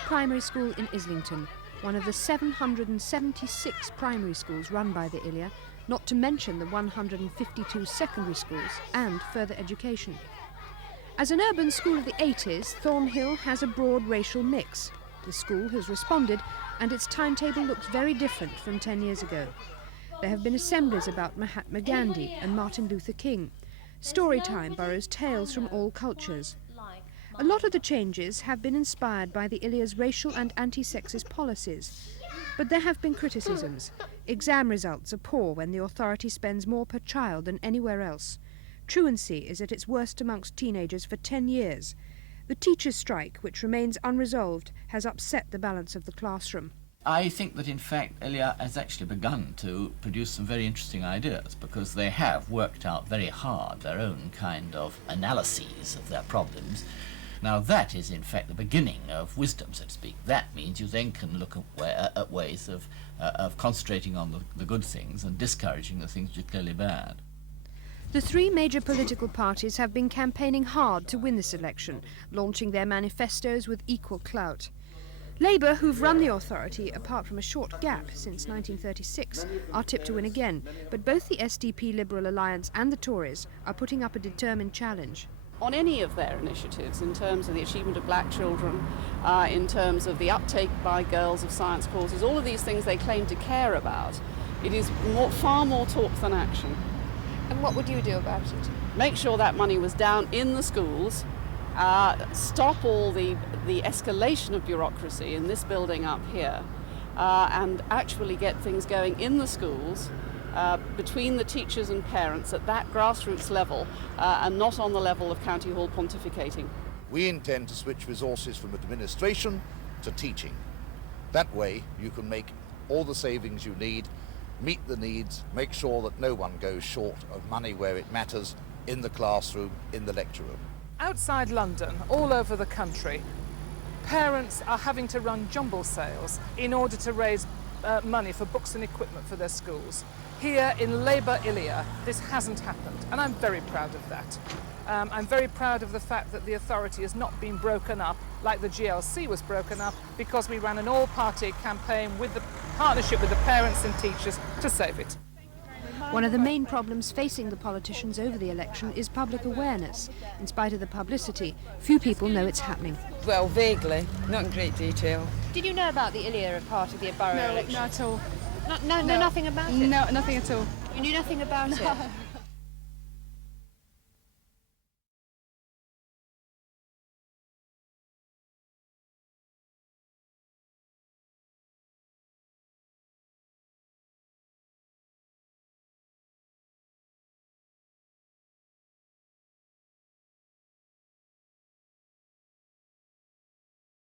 Thornhill Primary School in Islington, one of the 776 primary schools run by the ILEA, not to mention the 152 secondary schools and further education. As an urban school of the 80s, Thornhill has a broad racial mix. The school has responded, and its timetable looks very different from 10 years ago. There have been assemblies about Mahatma Gandhi and Martin Luther King. Storytime borrows tales from all cultures. A lot of the changes have been inspired by the ILEA's racial and anti-sexist policies. But there have been criticisms. Exam results are poor when the authority spends more per child than anywhere else. Truancy is at its worst amongst teenagers for 10 years. The teachers' strike, which remains unresolved, has upset the balance of the classroom. I think that in fact ILEA has actually begun to produce some very interesting ideas, because they have worked out very hard their own kind of analyses of their problems. Now that is in fact the beginning of wisdom, so to speak. That means you then can look at ways of concentrating on the good things and discouraging the things which are clearly bad. The three major political parties have been campaigning hard to win this election, launching their manifestos with equal clout. Labour, who've run the authority apart from a short gap since 1936, are tipped to win again, but both the SDP Liberal Alliance and the Tories are putting up a determined challenge. On any of their initiatives, in terms of the achievement of black children, in terms of the uptake by girls of science courses, all of these things they claim to care about, it is far more talk than action. And what would you do about it? Make sure that money was down in the schools, stop all the escalation of bureaucracy in this building up here, and actually get things going in the schools between the teachers and parents at that grassroots level, and not on the level of county hall pontificating. We intend to switch resources from administration to teaching. That way you can make all the savings you need, meet the needs, make sure that no one goes short of money where it matters, in the classroom, in the lecture room. Outside London, all over the country, parents are having to run jumble sales in order to raise money for books and equipment for their schools. Here in Labour ILEA, this hasn't happened, and I'm very proud of that. I'm very proud of the fact that the authority has not been broken up like the GLC was broken up, because we ran an all-party campaign with the partnership with the parents and teachers to save it. One of the main problems facing the politicians over the election is public awareness. In spite of the publicity, few people know it's happening. Well, vaguely, not in great detail. Did you know about the ILEA part of the borough election? No, not at all. No, nothing about it? No, nothing at all. You knew nothing about it?